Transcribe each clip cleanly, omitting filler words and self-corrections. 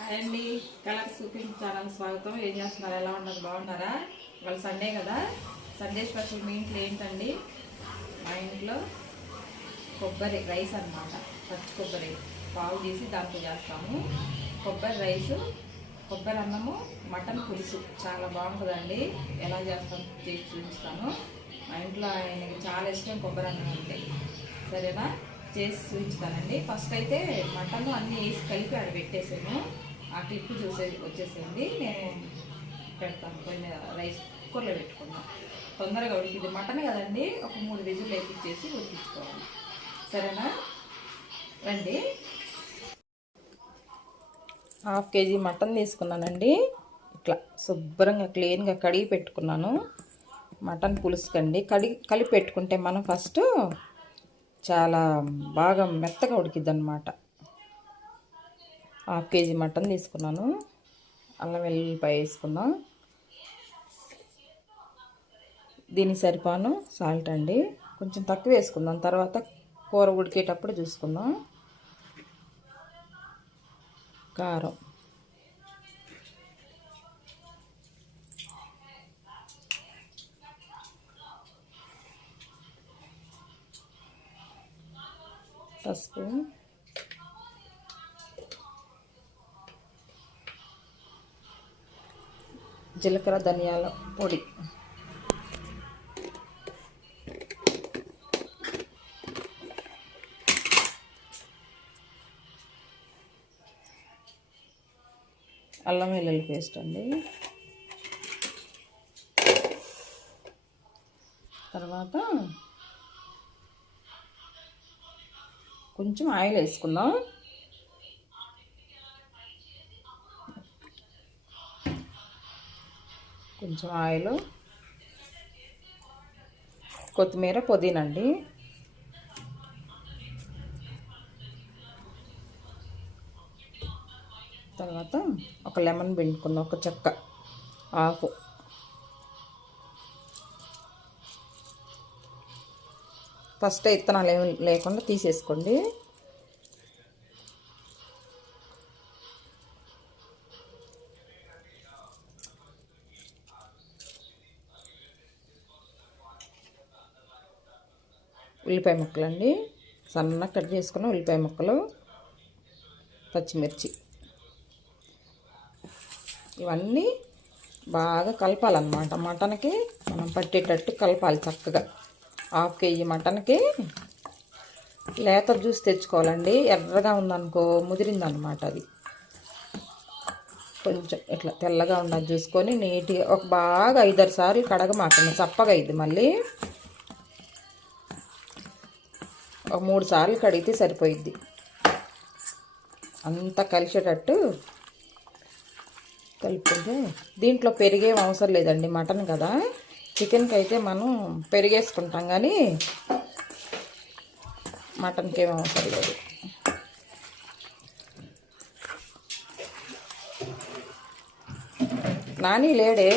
Hi అండి, colours cooking channel స్వాగతం. ఏం చేస్తున్నారు? ఎలా ఉన్నారు? బాగున్నారా? ఇవాళ సండే కదా, సండే స్పెషల్ మీ ఇంట్లో ఏంటండి? మా ఇంట్లో కొబ్బరి రైస్ అన్నమాట. పచ్చి కొబ్బరి పావు తీసి దాంట్లో చేస్తాము. కొబ్బరి రైసు, కొబ్బరి అన్నము, మటన్ పులుసు చాలా బాగుంటుందండి. ఎలా చేస్తాను చేసి చూపిస్తాను. మా ఇంట్లో ఆయనకి చాలా ఇష్టం కొబ్బరి అన్నం అంటే. సరేనా, చేసి చూపించుతానండి. ఫస్ట్ అయితే మటన్ అన్నీ వేసి కలిపి ఆడ పెట్టేసాను. ఆ క్లిప్ వచ్చేసేయండి. నేను పెడతాను పొయ్యి మీద. రైస్ కుక్కర్లో పెట్టుకున్నాం, తొందరగా ఉడికింది. మటన్ కదండి, ఒక 3 విజిల్ వేపించేసి ఉడికించుకోవాలి. సరేనా, రండి. 1/2 కేజీ మటన్ తీసుకున్నానండి. ఇట్లా శుభ్రంగా క్లీన్గా కడిగి పెట్టుకున్నాను. మటన్ పులుసుకండి కలిపి పెట్టుకుంటే మనం ఫస్ట్ చాలా బాగా మెత్తగా ఉడికిద్ది అన్నమాట. 1/2 కేజీ మటన్ తీసుకున్నాను. అల్లం వెల్లుల్లిపాయ వేసుకుందాం. దీనికి సరిపాను సాల్ట్ అండి, కొంచెం తక్కువ వేసుకుందాం, తర్వాత కూర ఉడికేటప్పుడు చూసుకుందాం. కారం, పసుపు, జీలకర్ర ధనియాల పొడి, అల్లం వెల్లుల్లి పేస్ట్ అండి. తర్వాత కొంచెం ఆయిల్ వేసుకుందాం. కొంచెం ఆయిల్, కొత్తిమీర, పుదీనా అండి. తర్వాత ఒక లెమన్ పిండుకుందాం, ఒక చెక్క ఆకు. ఫస్ట్ ఇత్తనాలు ఏమి లేకుండా తీసేసుకోండి. ఉల్లిపాయ ముక్కలు అండి, సన్నగా కట్ చేసుకున్న ఉల్లిపాయ ముక్కలు, పచ్చిమిర్చి, ఇవన్నీ బాగా కలపాలన్నమాట. మటన్కి మనం పట్టేటట్టు కలపాలి చక్కగా. 1/2 కేజీ మటన్కి లేత జ్యూస్ తెచ్చుకోవాలండి. ఎర్రగా ఉందనుకో ముదిరిందనమాట. అది కొంచెం ఇట్లా తెల్లగా ఉన్నది చూసుకొని నీట్గా ఒక బాగా 5-6 సార్లు కడగమాకండి, చప్పగా అయింది. మళ్ళీ ఒక 3 సార్లు కడిగితే సరిపోయిద్ది. అంతా కలిసేటట్టు కలుపుకుంటే, దీంట్లో పెరిగేం అవసరం లేదండి, మటన్ కదా. చికెన్కి అయితే మనం పెరిగేసుకుంటాం, కానీ మటన్కి ఏం అవసరం లేదు. నాని లేడే,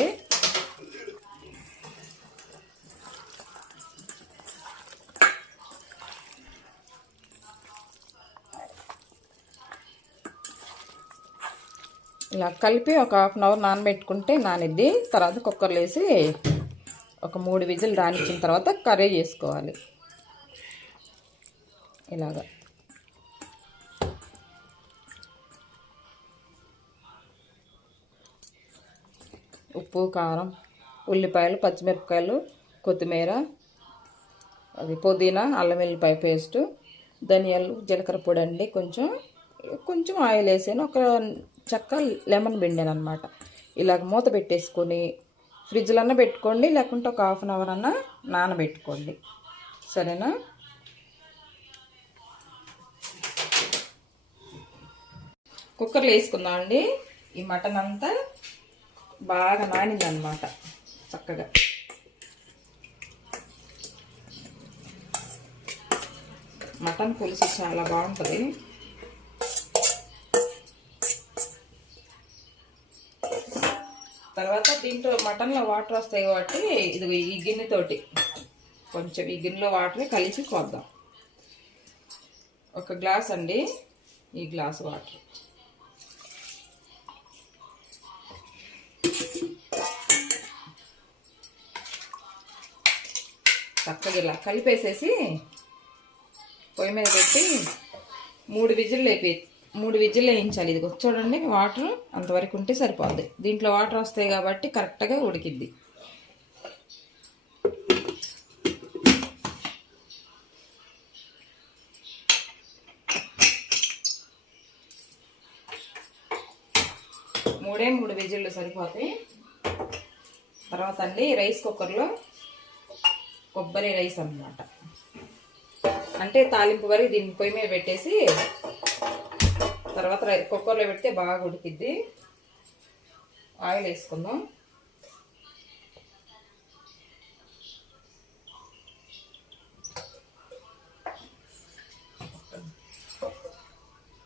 ఇలా కలిపి ఒక 1/2 అవర్ నానబెట్టుకుంటే నానిద్ది. తర్వాత కుక్కర్లో వేసి ఒక 3 విజిల్ రానిచ్చిన తర్వాత కర్రీ చేసుకోవాలి. ఇలాగా ఉప్పు, కారం, ఉల్లిపాయలు, పచ్చిమిరపకాయలు, కొత్తిమీర, అది పుదీనా, అల్లం వెల్లిపాయ పేస్టు, ధనియాలు, జీలకర్ర పొడి అండి. కొంచెం ఆయిల్ వేసాను. ఒక చెక్క లెమన్ పిండాను అనమాట. ఇలాగ మూత పెట్టేసుకొని ఫ్రిడ్జ్లో అన్నా పెట్టుకోండి, లేకుంటే ఒక 1/2 అవర్ అన్నా నానబెట్టుకోండి. సరేనా, కుక్కర్లో వేసుకుందాం అండి. ఈ మటన్ అంతా బాగా నానిందనమాట చక్కగా. మటన్ పులుసు చాలా బాగుంటుంది. తర్వాత దీంట్లో మటన్లో వాటర్ వస్తాయి కాబట్టి ఇది ఈ గిన్నెతోటి కొంచెం ఈ గిన్నెలో వాటర్ కలిసి కోద్దాం. 1 గ్లాస్ అండి, ఈ గ్లాస్ వాటర్. చక్కగా ఇలా కలిపేసేసి పొయ్యి మీద పెట్టి 3 విజిల్లు వేయించాలి. ఇది చూడండి, వాటర్ అంతవరకు ఉంటే సరిపోద్ది. దీంట్లో వాటర్ వస్తాయి కాబట్టి కరెక్ట్గా ఉడికిద్ది. మూడు విజిల్లు సరిపోతాయి. తర్వాత అండి రైస్ కుక్కర్లో కొబ్బరి రైస్ అన్నమాట. అంటే తాలింపు వరకు దీన్ని పొయ్యి మీద పెట్టేసి తర్వాత కుక్కర్లో పెడితే బాగా ఉడికిద్ది. ఆయిల్ వేసుకుందాం.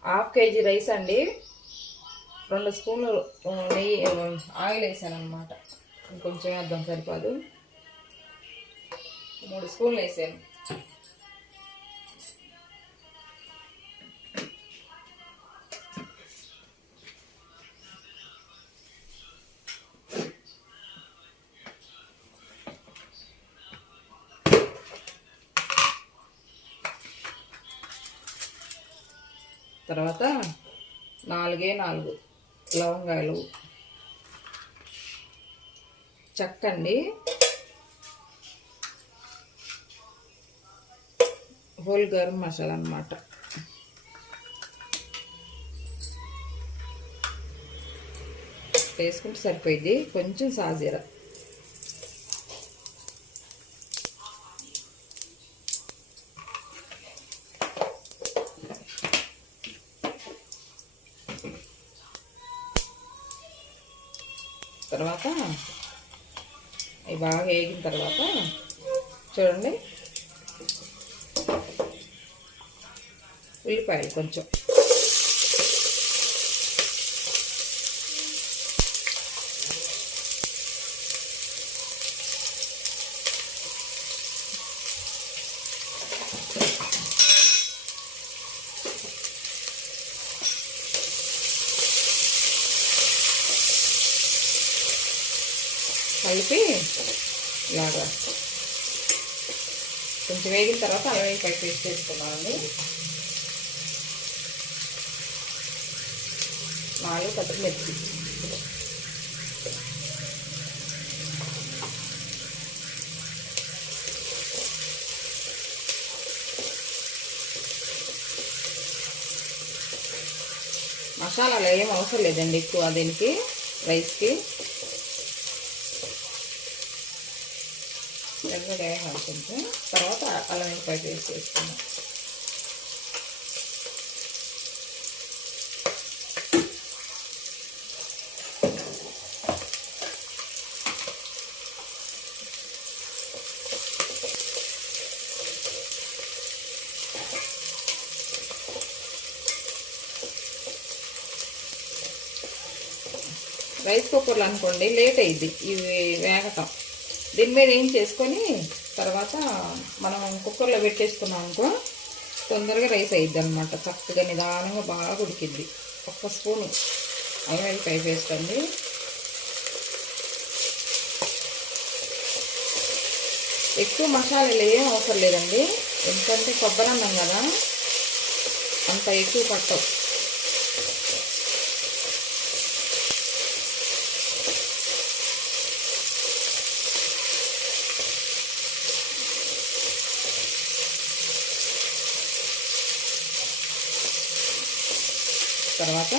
½ కేజీ రైస్ అండి. 2 స్పూన్లు నెయ్యి ఆయిల్ వేసాను అనమాట. ఇంకొంచెం వేద్దాం, సరిపోదు. 3 స్పూన్లు వేసాను. తర్వాత 4 లవంగాలు, చెక్క అండి, హోల్ గరం మసాలా అన్నమాట. వేసుకుంటే సరిపోయింది. కొంచెం సాజీరా, తర్వాత ఇవి బాగా వేగిన తర్వాత చూడండి ఉల్లిపాయలు కొంచెం, కలిపి ఇలాగా కొంచెం వేగిన తర్వాత అల్లం వెల్లిపాయ పేస్ట్ చేసుకున్నామండి. 4 పచ్చిమిర్చి, మసాలాలు ఏం అవసరం లేదండి ఎక్కువ దీనికి, రైస్కి. ఎర్రగా కొంచెం తర్వాత అల్లం వెల్లిపాయ పేస్ట్ వేసుకున్నాం. రైస్ కుక్కర్లు అనుకోండి లేట్ అయ్యిద్ది ఇవి వేగటం. దీని మీద ఏం చేసుకొని తర్వాత మనం కుక్కర్లో పెట్టేసుకున్నాం అనుకో తొందరగా రైస్ అయ్యిద్ది అనమాట. చక్కగా నిదానంగా బాగా ఉడికిద్ది. 1 స్పూను అల్లం వెల్లిపాయ పేస్ట్ అండి. ఎక్కువ మసాలాలు ఏం అవసరం లేదండి, ఎందుకంటే కొబ్బరి అన్నం కదా, అంత ఎక్కువ పట్టవు. తర్వాత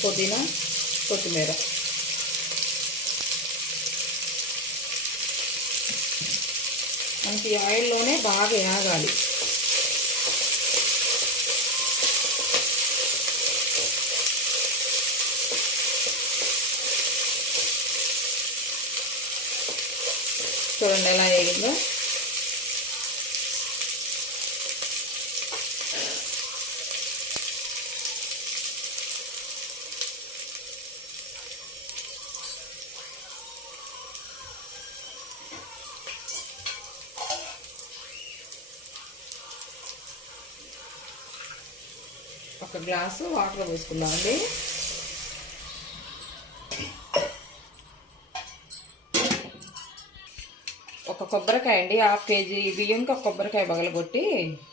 పుదీనా, కొత్తిమీర, మనకి ఆయిల్లోనే బాగా వేగాలి. చూడండి ఎలా వేగిందో. ఒక గ్లాసు వాటర్ పోసుకుందామండి. కొబ్బరికాయ అండి, హాఫ్ కేజీ బియ్యంకి ఒక కొబ్బరికాయ పగలగొట్టి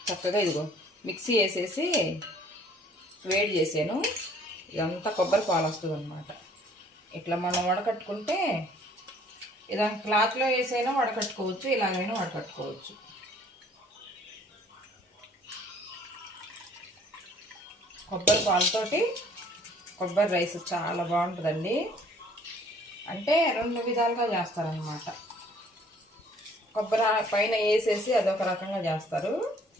చక్కగా ఇదిగో మిక్సీ వేసేసి వేడి చేసాను. ఇదంతా కొబ్బరి పాలు వస్తుంది అనమాట. ఇట్లా మనం వడకట్టుకుంటే ఇలా క్లాత్లో వేసైనా వడకట్టుకోవచ్చు, ఇలాగైనా వడకట్టుకోవచ్చు. కొబ్బరి పాలతోటి కొబ్బరి రైస్ చాలా బాగుంటుందండి. అంటే 2 విధాలుగా చేస్తారనమాట. కొబ్బరి పైన వేసేసి అదొక రకంగా చేస్తారు,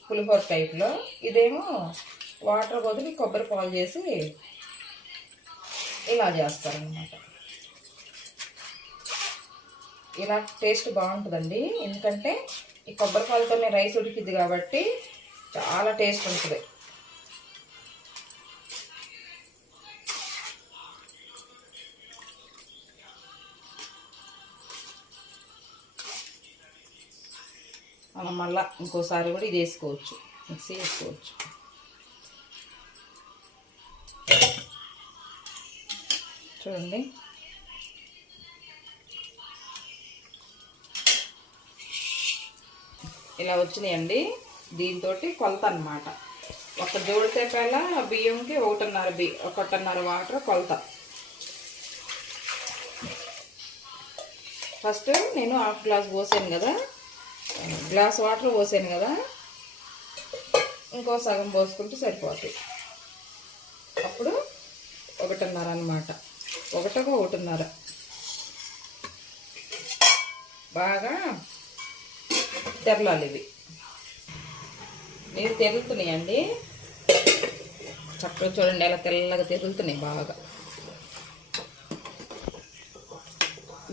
పులిహోర టైప్లో. ఇదేమో వాటర్ వదిలి కొబ్బరి పాలు చేసి ఇలా చేస్తారనమాట. ఇలా టేస్ట్ బాగుంటుందండి, ఎందుకంటే ఈ కొబ్బరి పాలతోనే రైస్ ఉడికిద్ది కాబట్టి చాలా టేస్ట్ ఉంటుంది. మనం మళ్ళీ ఇంకోసారి కూడా ఇది వేసుకోవచ్చు, మిక్సీ వేసుకోవచ్చు. చూడండి, ఇలా వచ్చినాయండి. దీంతో కొలత అన్నమాట. ఒక జోడి తేపాల బియ్యంకి 1.5 వాటర్ కొలత. ఫస్ట్ నేను హాఫ్ గ్లాస్ పోసాను కదా, గ్లాస్ వాటర్ పోసాను కదా, ఇంకో సగం పోసుకుంటే సరిపోతుంది. అప్పుడు 1.5 అన్నమాట. 1.5 బాగా తెరలాలి. ఇవి నీరు తెరులుతున్నాయండి, చక్కగా చూడండి ఎలా తెల్లగా తెరులుతున్నాయి బాగా.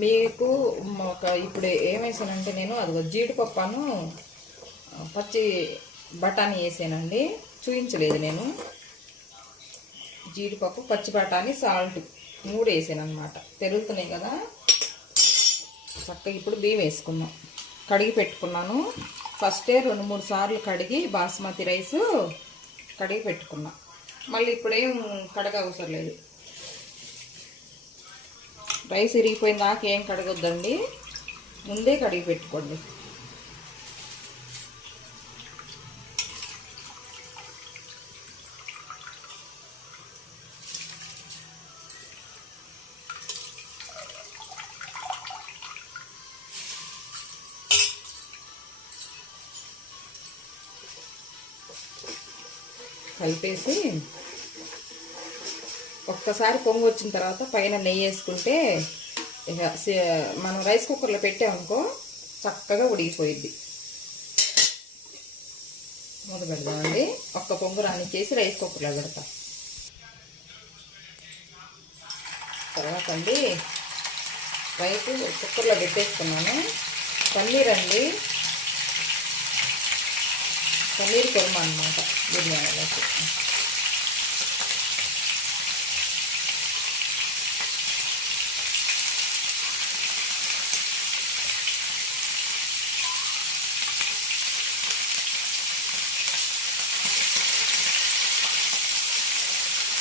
మీకు ఇప్పుడు ఏమేసానంటే నేను అది జీడిపప్పును పచ్చి బఠానీ వేసానండి, చూపించలేదు నేను. జీడిపప్పు, పచ్చి బఠానీ, సాల్ట్ 3 వేసాను అనమాట. తెరులుతున్నాయి కదా చక్కగా. ఇప్పుడు బియ్యం వేసుకున్నాం. కడిగి పెట్టుకున్నాను. ఫస్టే 2-3 సార్లు కడిగి బాస్మతి రైస్ కడిగి పెట్టుకున్నా. మళ్ళీ ఇప్పుడేం కడగ అవసరం లేదు. రైస్ ఇరిగిపోయిన దాకా ఏం కడగొద్దండి, ముందే కడిగి పెట్టుకోండి. కలిపేసి ఒక్కసారి పొంగు వచ్చిన తర్వాత పైన నెయ్యి వేసుకుంటే మనం రైస్ కుక్కర్లో పెట్టామనుకో చక్కగా ఉడికిపోయిద్ది. మూత పెడదామండి. ఒక్క పొంగు రానిచ్చేసి రైస్ కుక్కర్లో పెడతా. తర్వాత అండి రైస్ కుక్కర్లో పెట్టేసుకున్నాను. పన్నీర్ అండి, పన్నీర్ కుర్మా అన్నమాట బిర్యానీలోకి.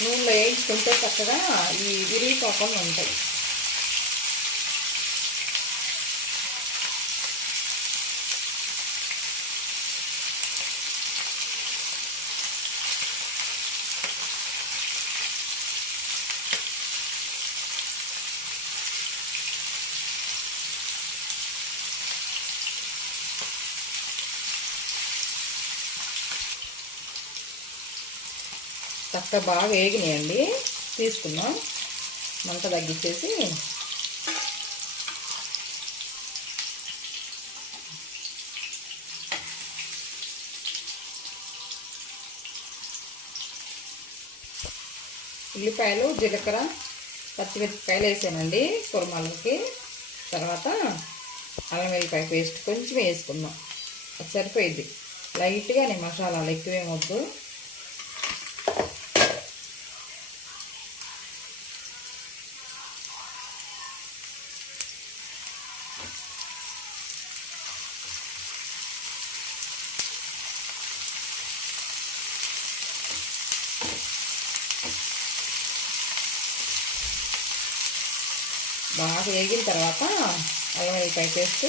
నూనెలో వేయించుకుంటే చక్కగా ఈ విరిగిపోకుండా ఉంటాయి. చక్కగా బాగా వేగినాయండి. తీసుకున్నాం. మంట తగ్గించేసి ఉల్లిపాయలు, జీలకర్ర, పచ్చిమిరపకాయలు వేసానండి కుర్మాలకి. తర్వాత అల్లం వెల్లిపాయ పేస్ట్ కొంచెం వేసుకున్నాం, అది సరిపోయింది. లైట్గానే మసాలాలు ఎక్కువేమొద్దు. బాగా వేగిన తర్వాత అల్లం వెల్లిపాయ పేస్ట్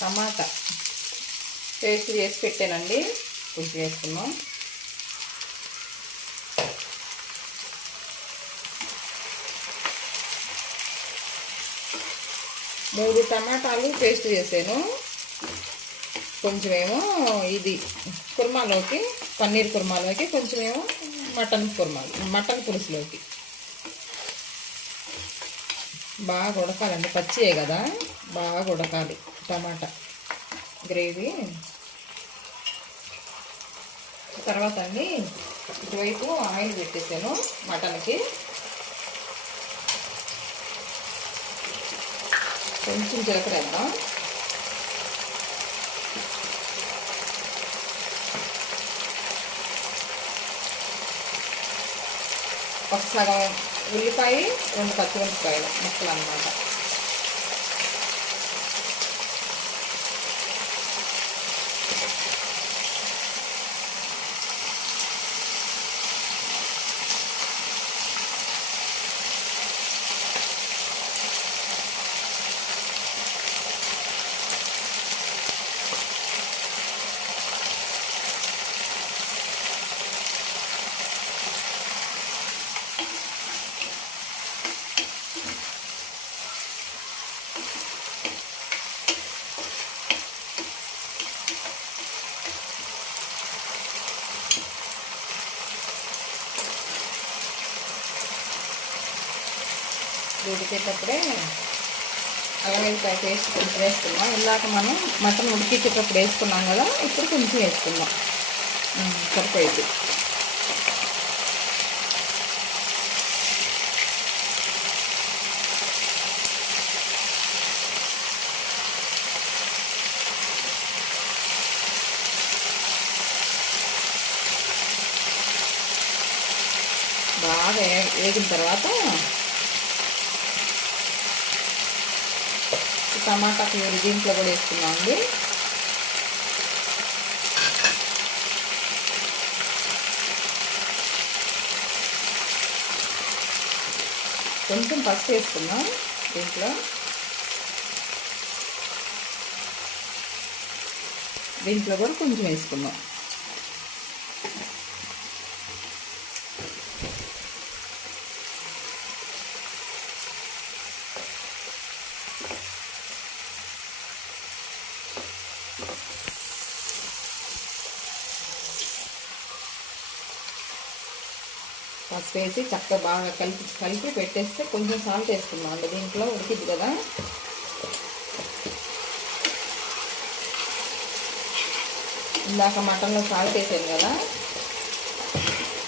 టమాటా పేస్ట్ చేసి పెట్టానండి, కొంచెం వేసుకున్నాం. మూడు టమాటాలు పేస్ట్ చేసాను. కొంచెమేమో ఇది కుర్మాలోకి, పన్నీర్ కుర్మాలోకి, కొంచెమేమో మటన్ పులుసులోకి. బాగా ఉడకాలండి, పచ్చియే కదా, బాగా ఉడకాలి టమాటా గ్రేవీ. తర్వాత అండి ఇటువైపు ఆయిల్ పెట్టేసాను మటన్కి. కొంచెం జీలకర్ర వేద్దాం. ఒక సగం ఉల్లిపాయ, 2 పచ్చిమిరపకాయలు ముక్కలు అన్నమాట. ఉడికేటప్పుడే అల్లం వెల్లిపాయ పేస్ట్ కొంచెం వేసుకున్నాం. ఇందాక మనం మటన్ ఉడికేటప్పుడు వేసుకున్నాం కదా, ఇప్పుడు కొంచెం వేసుకుందాం, సరిపోయింది. బాగా వేగిన తర్వాత టమాటా ప్యూరీ దీంట్లో కూడా వేసుకున్నామండి. కొంచెం పసుపు వేసుకున్నాం దీంట్లో కూడా కొంచెం వేసుకున్నాం. పసుపు వేసి చక్కగా బాగా కలిపి పెట్టేస్తే కొంచెం సాల్ట్ వేసుకున్నాం అండి. దీంట్లో ఉడికిద్ది కదా, ఇందాక మటన్లో సాల్ట్ వేసాను కదా,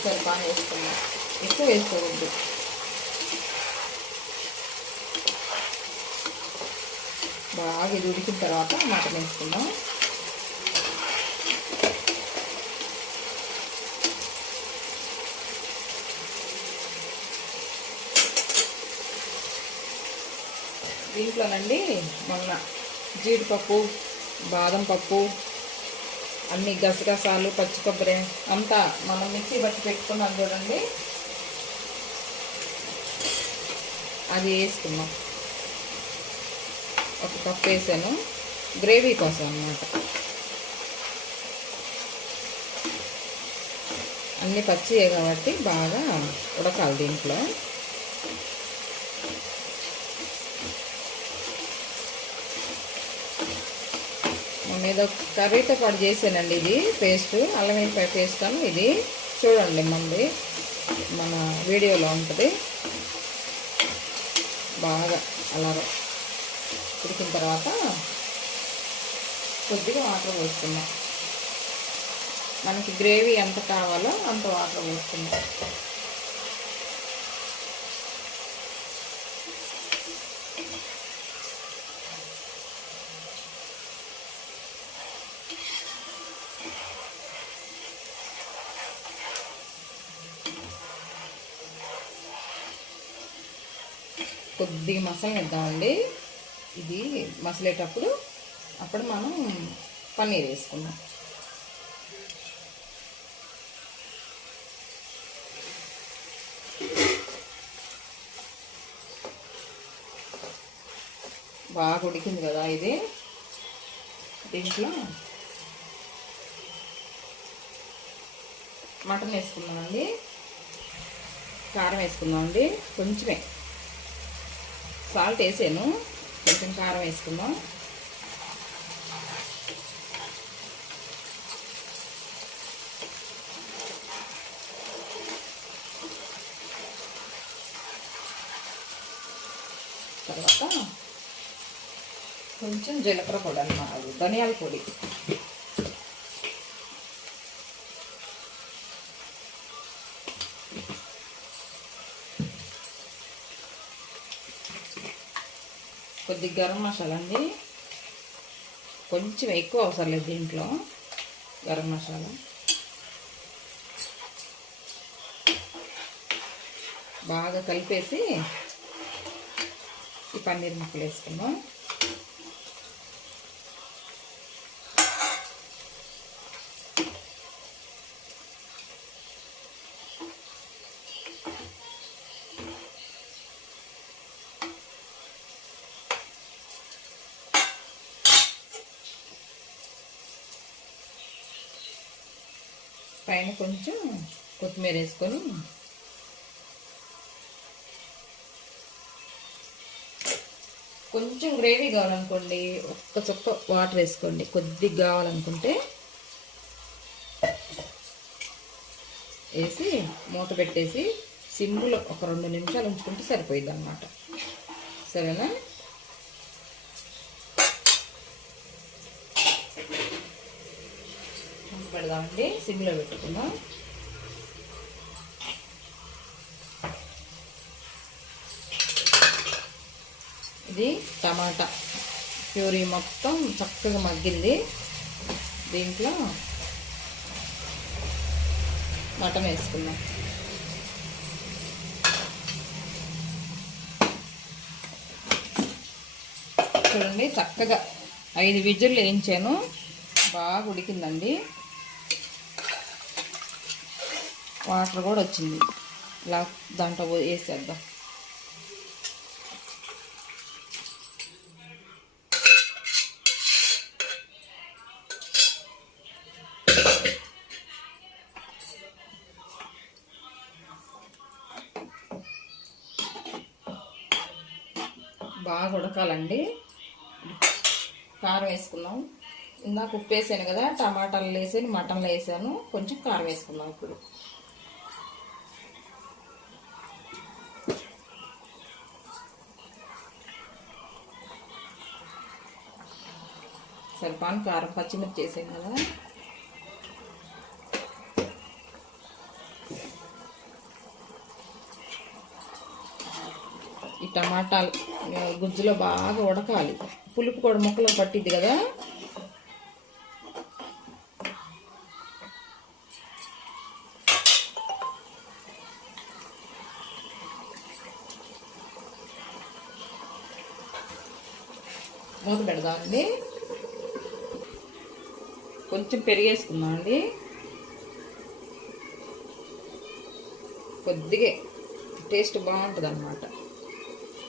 సరే బాగా వేసుకున్నాం. ఎక్కువ వేసుకోవద్దు. బాగా ఇది ఉడికిన తర్వాత మటన్ వేసుకుందాం. దీంట్లోనండి మొన్న జీడిపప్పు, బాదం పప్పు, అన్ని గసగసాలు, పచ్చి కొబ్బరి అంతా మనం మిక్సీ బట్టి పెట్టుకున్నాం చూడండి, అది వేసుకున్నాం. ఒక కప్పు వేసాను, గ్రేవీ కోసం అన్నమాట. అన్నీ పచ్చియే కాబట్టి బాగా ఉడకాలి దీంట్లో. నేను ఏదో కర్రీతో పాటు చేశానండి, ఇది పేస్ట్, అల్లం వెల్లిపాయ పేస్ట్ అని. ఇది చూడండి మన వీడియోలో ఉంటుంది. బాగా అలా ఉడికిన తర్వాత కొద్దిగా వాటర్ పోసుకున్నాం. మనకి గ్రేవీ ఎంత కావాలో అంత వాటర్ పోసుకున్నాం. కొద్దిగా మసలనిద్దామండి. ఇది మసలేటప్పుడు అప్పుడు మనం పన్నీర్ వేసుకుందాం. బాగా ఉడికింది కదా ఇది. దీంట్లో మటన్ వేసుకుందామండి, కారం వేసుకుందామండి, కొంచెమే సాల్ట్ వేసాను, కొంచెం కారం వేసుకుందాం. తర్వాత కొంచెం జీలకర్ర పొడి అన్నమాట, ధనియాల పొడి. కొద్దిగా గరం మసాలా అండి, కొంచెం ఎక్కువ అవసరం లేదు దీంట్లో గరం మసాలా. బాగా కలిపేసి ఈ పన్నీర్ ముక్కలు వేసుకుందాం. పైన కొంచెం కొత్తిమీర వేసుకొని కొంచెం గ్రేవీ కావాలనుకోండి ఒక్క చుక్క వాటర్ వేసుకోండి, కొద్దిగా కావాలనుకుంటే వేసి మూత పెట్టేసి సిమ్లో ఒక 2 నిమిషాలు ఉంచుకుంటే సరిపోయింది అన్నమాట. సరేనా? పెడదామండి, సిమ్లో పెట్టుకుందాం. ఇది టమాటా ప్యూరీ మొత్తం చక్కగా మగ్గింది. దీంట్లో మటన్ వేసుకుందాం. చూడండి, చక్కగా 5 విజిల్లు వేయించాను, బాగా ఉడికిందండి. వాటర్ కూడా వచ్చింది. ఇలా దాంట్లో వేసేద్దాం. బాగా ఉడకాలండి. కారం వేసుకుందాం. ఇందాక ఉప్పు వేసాను కదా, టమాటాలు వేసాను, మటన్లో వేసాను, కొంచెం కారం వేసుకుందాం. ఇప్పుడు సరిపాను కారం, పచ్చిమిర్చి వేసాను కదా. ఈ టమాటాలు గుజ్జులో బాగా ఉడకాలి, పులుపు కూడా ముక్కలో పట్టిద్ది కదా. మూత పెడదామండి. కొంచెం పెరిగేసుకుందాం అండి, కొద్దిగా టేస్ట్ బాగుంటుంది అన్నమాట.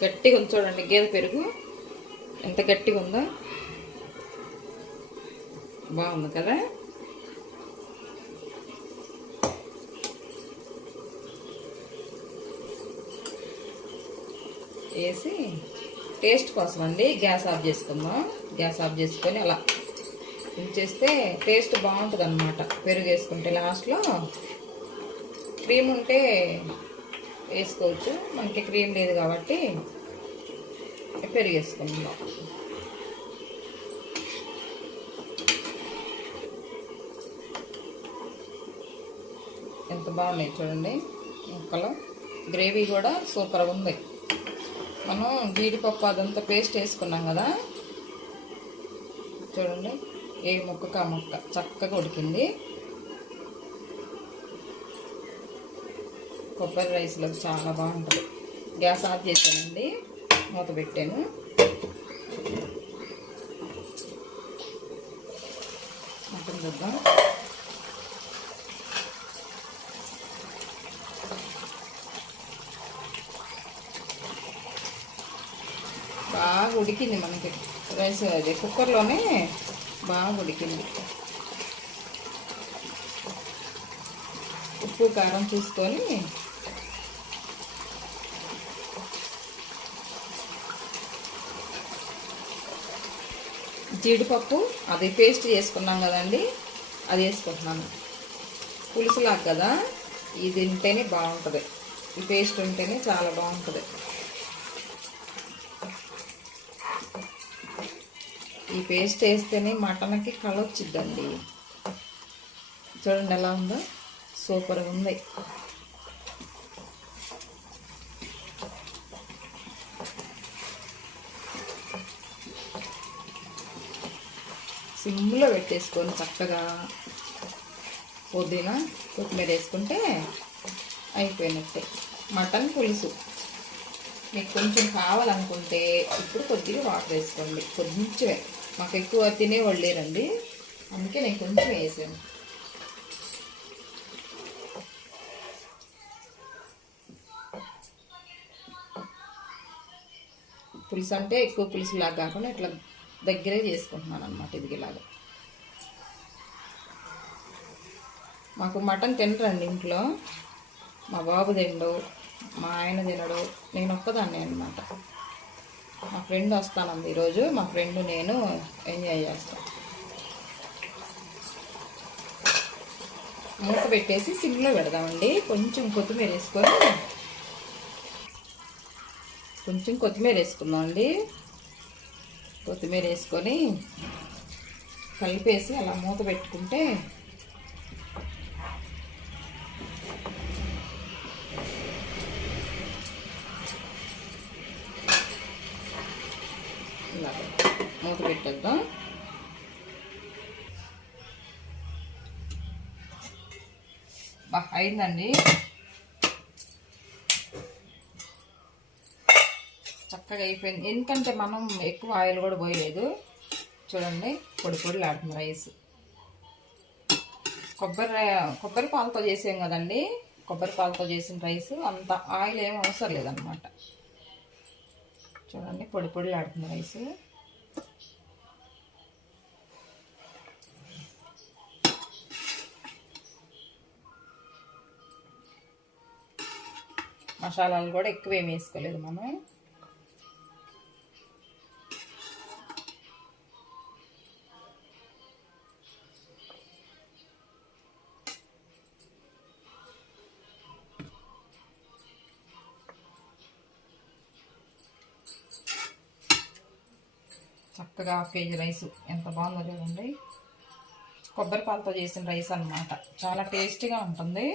గట్టిగా ఉంది చూడండి, గేదె పెరుగు ఎంత గట్టిగా ఉందో, బాగుంది కదా. వేసి టేస్ట్ కోసం అండి గ్యాస్ ఆఫ్ చేసుకుందాం. గ్యాస్ ఆఫ్ చేసుకొని అలా ఉంచేస్తే టేస్ట్ బాగుంటుంది అన్నమాట. పెరుగు వేసుకుంటే లాస్ట్లో క్రీమ్ ఉంటే వేసుకోవచ్చు, మనకి క్రీమ్ లేదు కాబట్టి పెరుగు వేసుకుందాం. ఎంత బాగున్నాయి చూడండి ముక్కలు. గ్రేవీ కూడా సూపర్గా ఉంది. మనం జీడిపప్పు అదంతా పేస్ట్ వేసుకున్నాం కదా, చూడండి ఏ ముక్కకు ఆ ముక్క చక్కగా ఉడికింది. కొబ్బరి రైస్లో చాలా బాగుంటుంది. గ్యాస్ ఆఫ్ చేశానండి, మూత పెట్టాను. మటన్ చూద్దాం. బాగా ఉడికింది మనకి రైస్, అది కుక్కర్లోనే బాగా ఉడికింది. ఉప్పు కారం చూసుకొని జీడిపప్పు అది పేస్ట్ చేసుకున్నాం కదండి, అది వేసుకుంటున్నాను. పులుసులాగా కదా, ఇది ఉంటేనే బాగుంటుంది, ఈ పేస్ట్ ఉంటేనే చాలా బాగుంటుంది. ఈ పేస్ట్ వేస్తేనే మటన్కి కలర్ వచ్చిద్దండి. చూడండి ఎలా ఉందో, సూపర్గా ఉంది. సిమ్లో పెట్టేసుకొని చక్కగా పుదీనా కొత్తిమీర వేసుకుంటే అయిపోయినట్టే మటన్ పులుసు. మీకు కొంచెం కావాలనుకుంటే ఇప్పుడు కొద్దిగా వాటర్ వేసుకోండి, కొంచెమే. మాకు ఎక్కువ తినేవాళ్ళు లేరండి, అందుకే నేను కొంచెం వేసాను. పులుసు అంటే ఎక్కువ పులుసులాగా కాకుండా ఇట్లా దగ్గరే చేసుకుంటున్నాను అనమాట. ఇది ఇలాగా మాకు మటన్ తినరండి ఇంట్లో. మా బాబు తినడు, మా ఆయన తినడు, నేను ఒక్కదాన్ని అనమాట. మా ఫ్రెండ్ వస్తానంది ఈరోజు, మా ఫ్రెండ్ నేను ఎంజాయ్ చేస్తాను. మూత పెట్టేసి సిమ్లో పెడదామండి. కొంచెం కొత్తిమీర వేసుకుందామండి. కొత్తిమీర వేసుకొని కలిపేసి అలా మూత పెట్టుకుంటే ఇలా మూత పెట్టేద్దాం. అయిందండి, చక్కగా అయిపోయింది. ఎందుకంటే మనం ఎక్కువ ఆయిల్ కూడా పోయలేదు. చూడండి పొడి పొడిలు ఆడుతుంది రైస్. కొబ్బరి పాలతో చేసాం కదండి, కొబ్బరి పాలతో చేసిన రైస్ అంత ఆయిల్ ఏం అవసరం లేదన్నమాట. చూడండి పొడి పొడిలు ఆడుతుంది రైస్. మసాలాలు కూడా ఎక్కువ ఏమి వేసుకోలేదు మనం. చక్కగా 1 కేజీ రైస్ ఎంత బాగుందో చూడండి. కొబ్బరి పాలతో చేసిన రైస్ అన్నమాట, చాలా టేస్టీగా ఉంటుంది.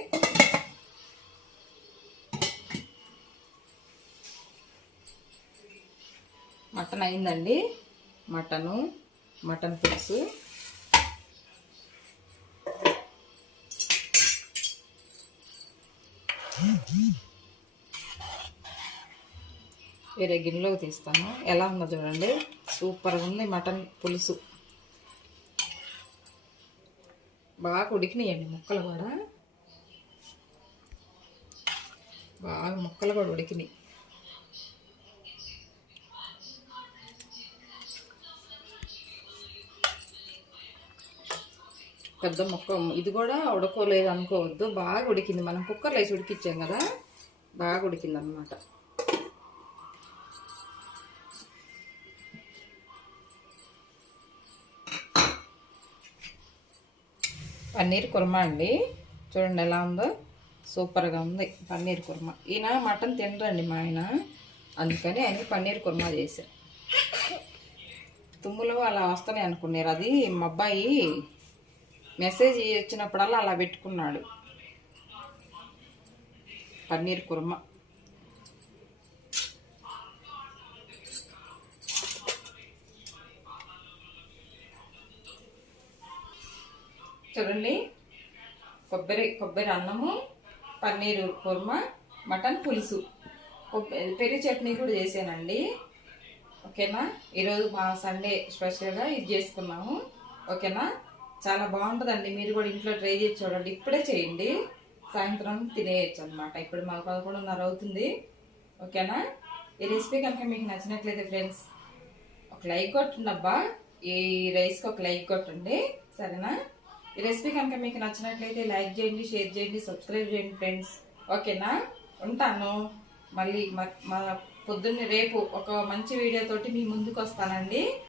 మటన్ అయిందండి, మటన్ పులుసు. వేరే గిన్నెలోకి తీస్తాను. ఎలా ఉందో చూడండి, సూపర్గా ఉంది మటన్ పులుసు. బాగా ఉడికినాయండి ముక్కలు కూడా, ఉడికినాయి. పెద్ద ముక్క ఇది కూడా ఉడకోలేదు అనుకోవద్దు, బాగా ఉడికింది. మనం కుక్కర్లో వేసి ఉడికిచ్చాం కదా, బాగా ఉడికింది అన్నమాట. పన్నీర్ కుర్మా అండి, చూడండి ఎలా ఉందో, సూపర్గా ఉంది పన్నీర్ కుర్మా. ఈయన మటన్ తినరండి మా ఆయన, అందుకని ఆయన పన్నీర్ కుర్మా చేశారు. తుమ్ములు అలా వస్తున్నాయి అనుకున్నారు, అది మా అబ్బాయి మెసేజ్ వచ్చినప్పుడల్లా అలా పెట్టుకున్నాడు. పన్నీర్ కుర్మా చూడండి, కొబ్బరి అన్నము, పన్నీర్ కుర్మా, మటన్ పులుసు, పెరుగు చట్నీ కూడా చేసానండి. ఓకేనా, ఈరోజు మా సండే స్పెషల్గా ఇది చేసుకున్నాము. ఓకేనా, చాలా బాగుంటుందండి. మీరు కూడా ఇంట్లో ట్రై చేసి చూడండి. ఇప్పుడే చేయండి, సాయంత్రం తినేయచ్చు అనమాట. ఇప్పుడు మాకు 11:30 అవుతుంది. ఓకేనా, ఈ రెసిపీ కనుక మీకు నచ్చినట్లయితే ఫ్రెండ్స్ ఒక లైక్ కొట్టండి అబ్బా. ఈ రైస్కి ఒక లైక్ కొట్టండి, సరేనా? ఈ రెసిపీ కనుక మీకు నచ్చినట్లయితే లైక్ చేయండి, షేర్ చేయండి, సబ్స్క్రైబ్ చేయండి ఫ్రెండ్స్. ఓకేనా? ఉంటాను. మళ్ళీ మా పొద్దున్నే రేపు ఒక మంచి వీడియోతోటి మీ ముందుకు వస్తానండి.